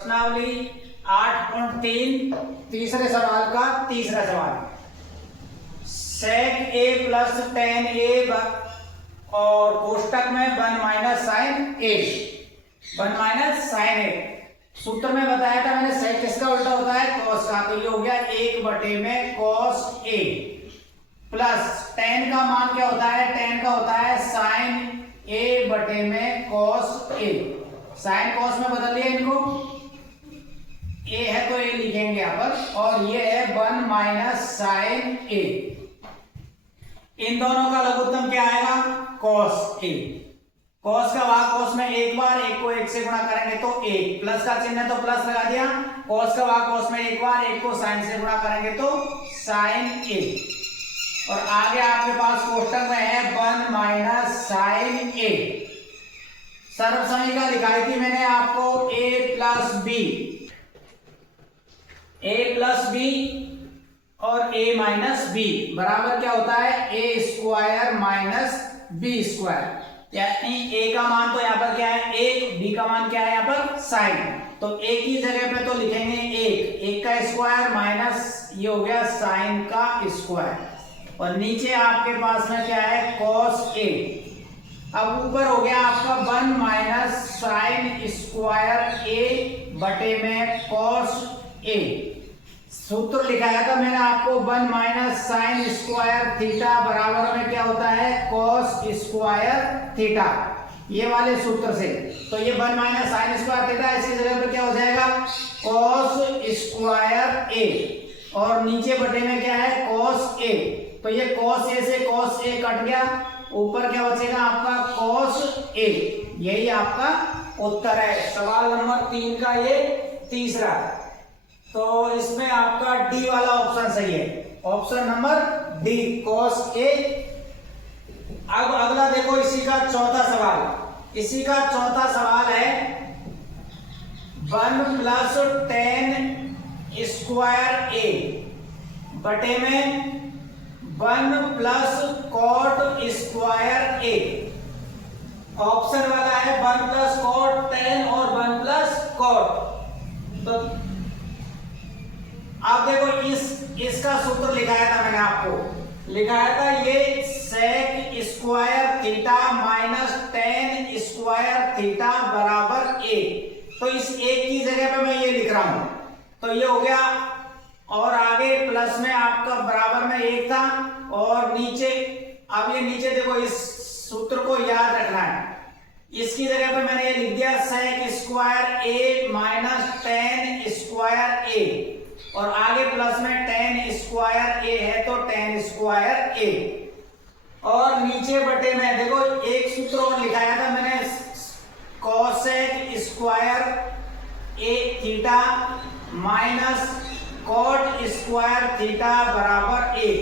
प्रश्नावली 8.3 तीसरे सवाल का तीसरा सवाल। सेक ए प्लस टेन ए और कोष्टक में 1 माइनस साइन ए, 1 माइनस साइन ए। सूत्र में बताया था मैंने सेक किसका उल्टा होता है, कॉस का। तो ये हो गया 1 बटे में कॉस ए प्लस टेन का मान क्या होता है, टेन का होता है साइन ए बटे में कॉस ए। साइन कॉस में बदल लिया इनको, ए है तो ए लिखेंगे यहाँ पर, और ये है 1 माइनस साइन ए। इन दोनों का लघुत्तम क्या आएगा, कॉस ए। कॉस का भाग कॉस में एक बार, एक को एक से गुणा करेंगे तो एक, प्लस का चिन्ह है तो प्लस लगा दिया। कॉस का भाग कॉस में एक बार, एक को साइन से गुणा करेंगे तो साइन ए। और आगे आपके पास कोष्टक में है 1 माइनस साइन ए। सर्व समीकरण लिखाई थी मैंने आपको ए प्लस बी, ए प्लस बी और ए माइनस बी बराबर क्या होता है, ए स्क्वायर माइनस बी स्क्वायर। यानी ए का मान तो यहाँ पर क्या है, एक, बी का मान क्या है यहाँ पर साइन। तो एक ही जगह पे तो लिखेंगे एक का स्क्वायर माइनस ये हो गया साइन का स्क्वायर, और नीचे आपके पास में क्या है कॉस ए। अब ऊपर हो गया आपका 1 माइनस साइन स्क्वायर ए बटे में कॉस ए। सूत्र लिखाया था मैंने आपको 1 माइनस साइन स्क्वायर थीटा बराबर में क्या होता है, कॉस स्क्वायर थीटा, ये वाले सूत्र से। तो ये 1 माइनस साइन स्क्वायर थीटा इसी जगह पे क्या हो जाएगा, कॉस स्क्वायर ए, और नीचे बटे में क्या है कॉस ए। तो ये कॉस ए से कॉस ए कट गया, ऊपर क्या बचेगा आपका कॉस ए। यही आपका उत्तर है सवाल नंबर 3 का, ये तीसरा। तो इसमें आपका डी वाला ऑप्शन सही है, option number D cos A. अब अगला देखो इसी का चौथा सवाल। इसी का चौथा सवाल है 1 प्लस टेन स्क्वायर ए बटे में 1 प्लस कॉट स्क्वायर ए। ऑप्शन वाला है 1 प्लस कॉट टेन और 1 प्लस कॉट। तो आप देखो इसका सूत्र लिखाया था मैंने आपको, लिखाया था ये sec square theta minus tan square theta बराबर ए। तो इस एक की जगह पे मैं ये लिख रहा हूं, तो ये हो गया, और आगे प्लस में आपका बराबर में एक था, और नीचे, अब ये नीचे देखो इस सूत्र को याद रखना है। इसकी जगह पे मैंने ये लिख दिया sec square A minus tan square A, और आगे प्लस में टेन स्क्वायर ए है तो टेन स्क्वायर ए, और नीचे बटे में देखो एक सूत्र और लिखाया था मैंने, cosec square A theta minus cot square theta बराबर ए।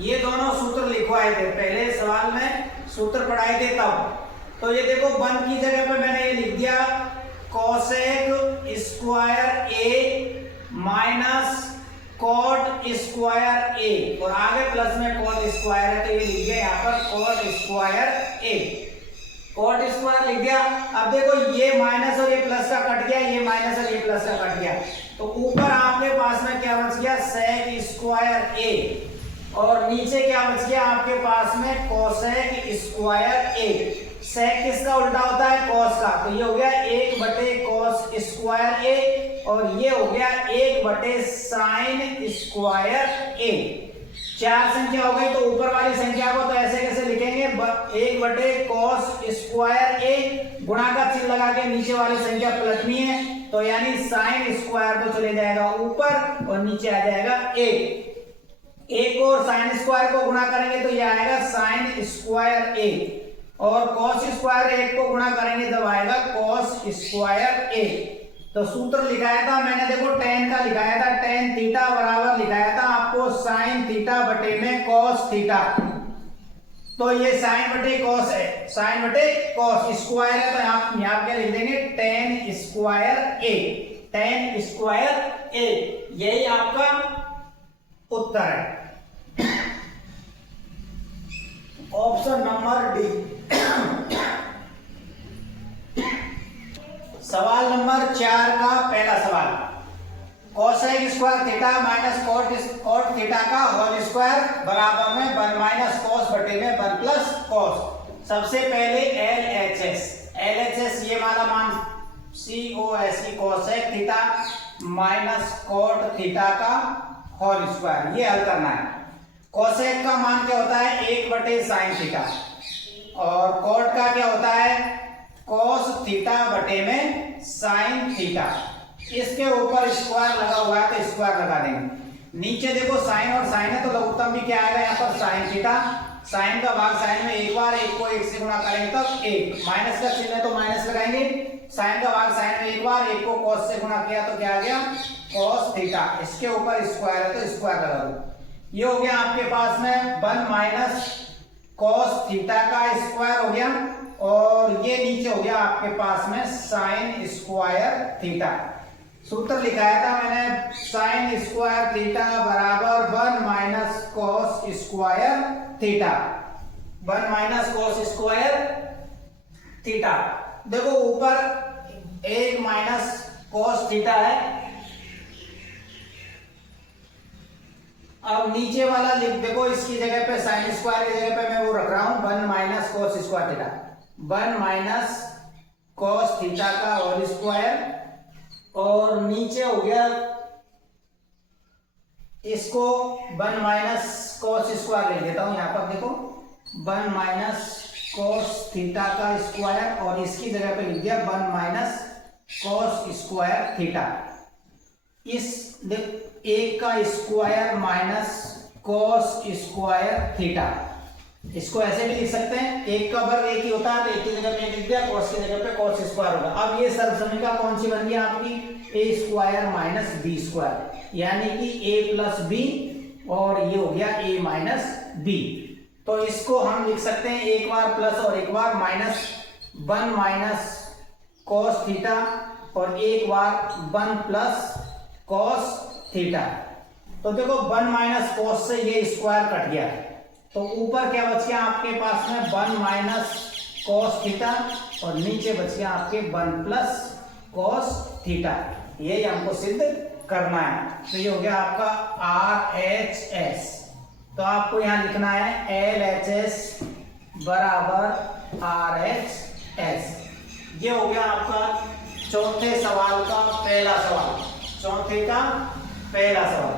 ये दोनों सूत्र लिखवाए थे पहले सवाल में, सूत्र पढ़ाए थे तब। तो ये देखो 1 की जगह पे मैंने ये लिख दिया cosec square A minus cot square A, और आगे प्लस में कॉट स्क्वायर है तो ये लिख दिया यहाँ पर कॉट स्क्वायर ए, कॉट स्क्वायर लिख दिया। अब देखो ये माइनस और ये प्लस का कट गया, ये माइनस और ये प्लस का कट गया, तो ऊपर आपके पास में क्या बच गया सेक स्क्वायर ए, और नीचे क्या बच गया आपके पास में कोसेक स्क्वायर ए। सेक किसका उल्टा होता है, कॉस का। तो ये हो गया 1 बटे कॉस स्क्वायर ए, और ये हो गया 1 बटे साइन स्क्वायर ए। 4 संख्या हो गई, तो ऊपर वाली संख्या को तो ऐसे कैसे लिखेंगे, 1 बटे कॉस स्क्वायर ए, गुणा का चिन्ह लगा के नीचे वाली संख्या पलटनी है, तो यानी साइन स्क्वायर तो चले जाएगा ऊपर और नीचे आ जाएगा एक और साइन स्क्वायर को गुणा करेंगे तो ये आएगा साइन स्क्वायर ए, और कॉस स्क्वायर एक को गुणा करेंगे तब आएगा कॉस स्क्वायर ए। तो सूत्र लिखाया था मैंने, देखो टेन का लिखाया था, टेन थीटा बराबर लिखाया था आपको साइन थीटा बटे में कॉस थीटा। तो ये साइन बटे कॉस है, साइन बटे कॉस, स्क्वायर है तो यहाँ क्या लिख देंगे tan square a, tan square a. यही आपका उत्तर है, ऑप्शन नंबर डी। सवाल नंबर 4 का पहला सवाल, cosec square theta minus cot theta का होल स्क्वायर बराबर में 1 माइनस कॉस बटे में 1 प्लस कॉस। सबसे पहले एलएचएस ये वाला मान COSE cosec theta minus cot theta का होल स्क्वायर, ये हल करना है। कोसेक का मान क्या होता है 1 बटे साइन थीटा, और कॉट का क्या होता है कॉस थीटा बटे में साइन थीटा। इसके ऊपर स्क्वायर लगा हुआ है तो स्क्वायर लगा देंगे। नीचे देखो साइन और साइन है तो लघुत्तम भी क्या आएगा यहाँ पर साइन थीटा। साइन का भाग साइन में एक बार, एक को एक से गुणा करेंगे तब एक, माइनस का चिन्ह है तो माइनस लगाएंगे। साइन का भाग साइन में एक बार, एक को कॉस से गुणा किया तो क्या आ गया कॉस थीटा। इसके ऊपर स्क्वायर है तो स्क्वायर लगा दो। ये हो गया आपके पास में 1 माइनस कॉस थीटा का स्क्वायर हो गया, और ये नीचे हो गया आपके पास में साइन स्क्वायर थीटा। सूत्र लिखाया था मैंने साइन स्क्वायर थीटा बराबर 1 minus cos square theta, 1 minus cos square theta. देखो ऊपर 1 माइनस कॉस थीटा है, अब नीचे वाला लिख देखो, इसकी जगह पे साइन स्क्वायर की जगह पे मैं वो रख रहा हूं 1 minus cos square theta, 1 minus cos theta का होल स्क्वायर, और नीचे हो गया इसको 1 माइनस कॉस स्क्वायर लिख देता हूं यहां पर देखो 1 माइनस कॉस थीटा का स्क्वायर, और इसकी जगह पे लिख दिया 1 माइनस कॉस स्क्वायर थीटा। इस एक का square minus cos square theta, इसको ऐसे भी लिख सकते हैं, एक का वर्ग एक ही होता है तो एक की जगह पे लिख दिया, कॉस की जगह पे कॉस स्क्वायर होगा। अब ये सर्वसमीकरण कौन सी बन गई आपकी ए स्क्वायर माइनस बी स्क्वायर, यानी कि ए प्लस बी, और ये हो गया ए माइनस बी। तो इसको हम लिख सकते हैं एक बार प्लस और एक बार माइनस 1 माइनस कॉस थीटा, और एक बार 1 प्लस कॉस थीटा। तो देखो 1 माइनस कॉस से ये स्क्वायर कट गया, तो ऊपर क्या बच गया आपके पास में 1 माइनस कॉस थीटा, और नीचे बच गया आपके 1 प्लस कॉस थीटा। ये हमको सिद्ध करना है। तो ये हो गया आपका RHS। तो आपको यहां लिखना है LHS बराबर RHS। ये हो गया आपका चौथे सवाल का पहला सवाल, चौथे का पहला सवाल,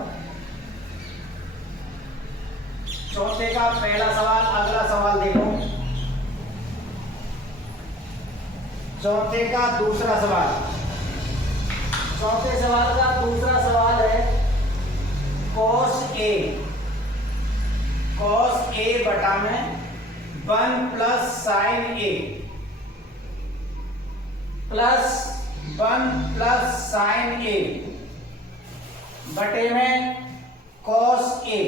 चौथे का पहला सवाल। अगला सवाल देखो, चौथे का दूसरा सवाल। चौथे सवाल का दूसरा सवाल है cos A बटा में 1 plus sign A plus 1 plus sign A बटे में cos A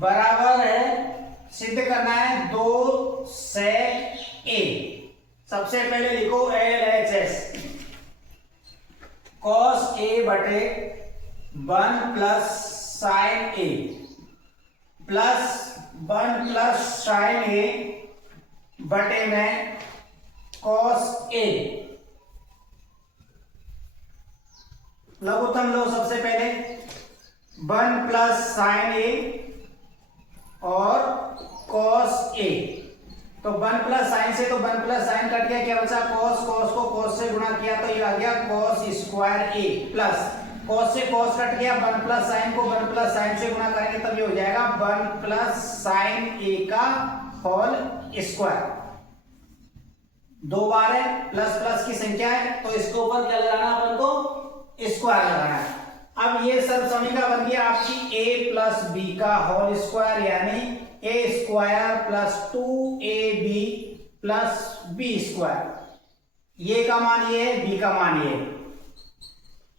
बराबर है, सिद्ध करना है 2 sec A। सबसे पहले लिखो LHS, cos A बटे 1 plus sign A plus 1 plus sign A बटे में cos A। लघुत्तम लो सबसे पहले 1 प्लस साइन A और cos A। तो 1 प्लस साइन से तो 1 प्लस साइन कट गया, क्या बचा cos, cos को cos से गुणा किया तो ये आ गया cos square A, plus cos से cos कट गया, 1 प्लस साइन को 1 प्लस साइन से गुणा करेंगे तब ये हो जाएगा 1 प्लस साइन A का होल स्क्वायर। 2 बार है, प्लस प्लस की संख्या है तो इसके ऊपर क्या लगाना अपन को स्क्वायर लगाना है। अब ये सब समीकरण बन गया आपकी a प्लस बी का होल स्क्वायर, यानी a square plus 2ab plus b square. ये का मान ये है, बी का मान ये है।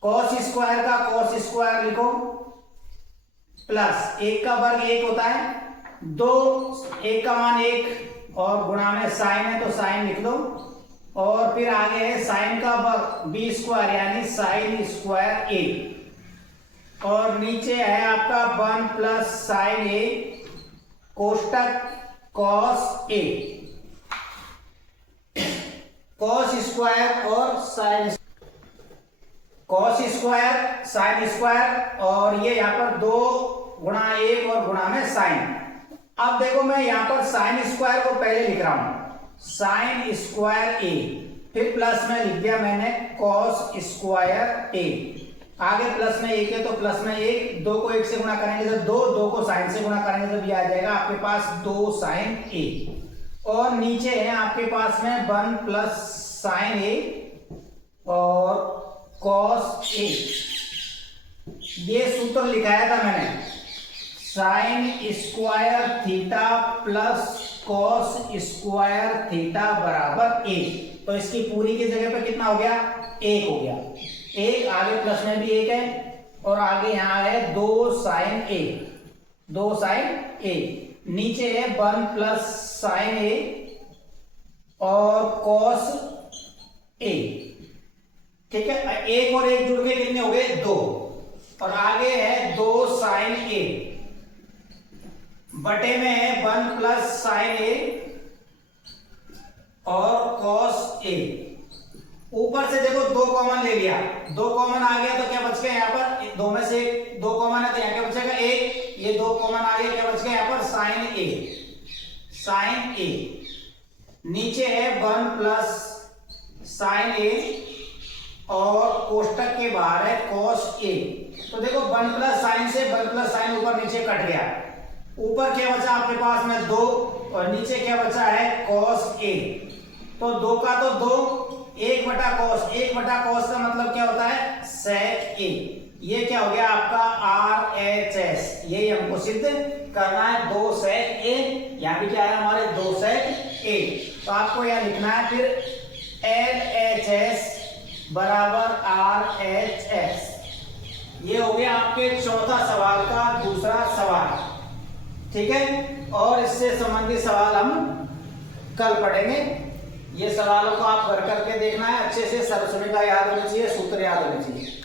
cos स्क्वायर का cos स्क्वायर लिखो, प्लस 1 का वर्ग 1 होता है, 2 1 का मान 1 और गुणा में साइन है तो साइन लिख लो, और फिर आगे है साइन का वर्ग बी स्क्वायर यानी साइन स्क्वायर ए, और नीचे है आपका 1 प्लस साइन ए कोष्टक cos A। कॉस स्क्वायर और sine, cos square sine square, और ये यहाँ पर 2 गुणा 1 और गुणा में साइन। अब देखो मैं यहाँ पर साइन स्क्वायर को पहले लिख रहा हूं, साइन स्क्वायर ए, फिर प्लस में लिख दिया मैंने कॉस स्क्वायर ए, आगे प्लस में 1 है तो प्लस में 1, 2 को 1 से गुणा करेंगे तो 2, 2 को साइन से गुणा करेंगे तो भी आ जाएगा आपके पास 2 साइन ए, और नीचे है आपके पास में 1 प्लस साइन ए और कॉस ए। ये सूत्र लिखाया था मैंने, sine square theta plus cos square theta बराबर ए। तो इसकी पूरी की जगह पे कितना हो गया, 1 हो गया, 1, आगे प्लस में भी 1 है, और आगे यहां है 2 साइन ए, 2 साइन ए, नीचे है 1 प्लस साइन ए और कॉस ए। ठीक है, 1 और 1 जुड़ के कितने हो गए, 2, और आगे है 2 साइन ए, बटे में है 1 प्लस साइन ए और कॉस ए। ऊपर से देखो 2 कॉमन ले लिया, 2 कॉमन आ गया तो क्या बच गया यहाँ पर, 2 में से 2 कॉमन है तो यहाँ क्या बचेगा 1, ये 2 कॉमन आ गया, क्या बच गया यहाँ पर साइन ए, साइन ए। नीचे है 1 प्लस साइन ए और कोष्टक के बाहर है कॉस ए। तो देखो 1 प्लस साइन से 1 प्लस साइन ऊपर नीचे कट गया, ऊपर क्या बचा आपके पास में 2 और नीचे क्या बचा है कॉस ए। तो 2 का तो 2, 1 बटा कॉस, 1 बटा कॉस का मतलब क्या होता है सेक ए। ये क्या हो गया आपका आर एच एस, यही हमको सिद्ध करना है 2 सेक ए। यहाँ भी क्या है हमारे 2 सेक ए, तो आपको यहाँ लिखना है फिर एल एच एस बराबर आर एच एस। ये हो गया आपके चौथा सवाल का दूसरा सवाल। ठीक है, और इससे संबंधित सवाल हम कल पढ़ेंगे। ये सवालों को आप घर करके देखना है अच्छे से, सर्वसमय का याद होना चाहिए, सूत्र याद होने चाहिए।